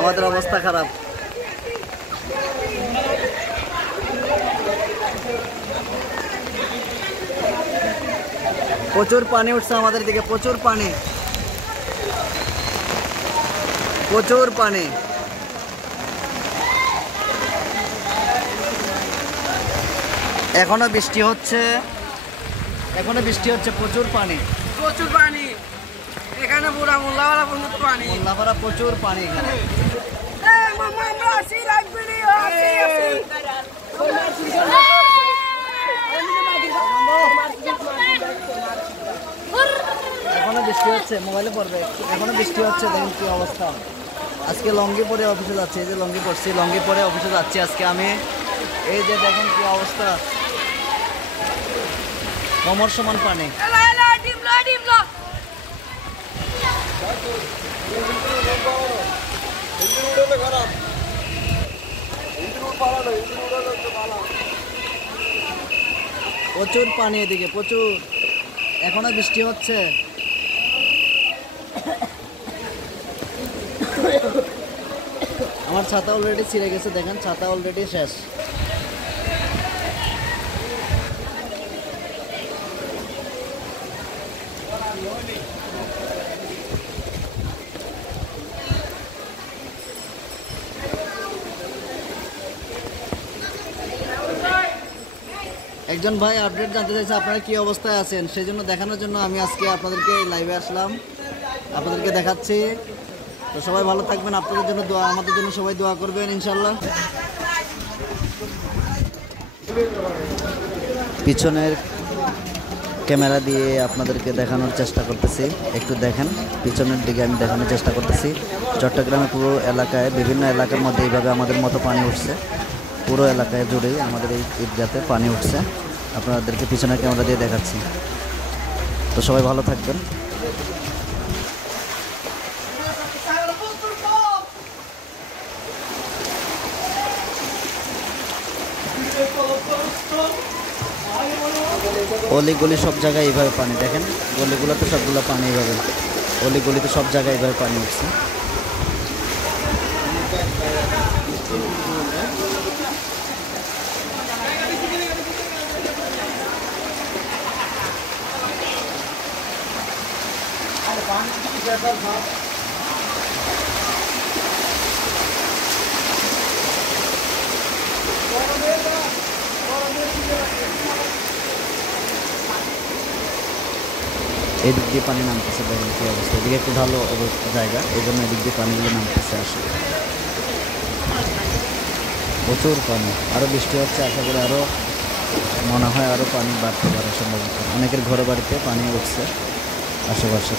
আমাদের অবস্থা খারাপ। প্রচুর পানি উঠছে আমাদের দিকে, প্রচুর পানি, প্রচুর পানি। এখনো বৃষ্টি হচ্ছে, এখনো বৃষ্টি হচ্ছে, প্রচুর পানি, প্রচুর পানি এখানে, পুরা মোল্লাপাড়া পর্যন্ত পানি। মোল্লাপাড়া প্রচুর পানি এখানে। এখনো বৃষ্টি হচ্ছে, মোবাইলে পড়বে, এখনো বৃষ্টি হচ্ছে। দেখেন কি অবস্থা। আজকে লঙ্গি পরে অফিসে যাচ্ছি, এই যে লঙ্গি পরছি, লঙ্গি পরে অফিসে যাচ্ছি আজকে আমি। এই যে দেখেন কি অবস্থা, কোমর সমান পানি। প্রচুর পানি এদিকে, প্রচুর। এখনো বৃষ্টি হচ্ছে। আমার ছাতা অলরেডি ছিঁড়ে গেছে, দেখেন ছাতা অলরেডি শেষ। একজন ভাই আপডেট জানতে চাইছে আপনারা কি অবস্থায় আছেন, সেই জন্য দেখানোর জন্য আমি আজকে আপনাদেরকে লাইভে আসলাম, আপনাদেরকে দেখাচ্ছি। তো সবাই ভালো থাকবেন, আপনাদের জন্য দোয়া, আমাদের জন্য সবাই দোয়া করবেন ইনশাল্লাহ। পিছনের ক্যামেরা দিয়ে আপনাদেরকে দেখানোর চেষ্টা করতেছি, একটু দেখেন। পিছনের দিকে আমি দেখানোর চেষ্টা করতেছি। চট্টগ্রামের পুরো এলাকায়, বিভিন্ন এলাকার মধ্যে এইভাবে আমাদের মতো পানি উঠছে। পুরো এলাকায় জুড়েই আমাদের এই ঈদগাতে পানি উঠছে, আপনাদেরকে পিছনের ক্যামেরা দিয়ে দেখাচ্ছি। তো সবাই ভালো থাকবেন। অলিগলি সব জায়গায় এইভাবে পানি, দেখেন গলিগুলোতে সবগুলো পানি এইভাবে, অলিগলিতে সব জায়গায় এইভাবে পানি উঠছে। এদিক দিয়ে পানি নামতেছে, দেখেন কি অবস্থা। এদিকে একটু ভালো জায়গা, এই জন্য এদিক দিয়ে পানিগুলো নামতেছে আসলে। প্রচুর পানি, আরও বৃষ্টি হচ্ছে, আশা করি আরও মনে হয় আরও পানি বাড়তে পারে সম্ভবত। অনেকের ঘরে বাড়িতে পানি উঠছে আশেপাশে।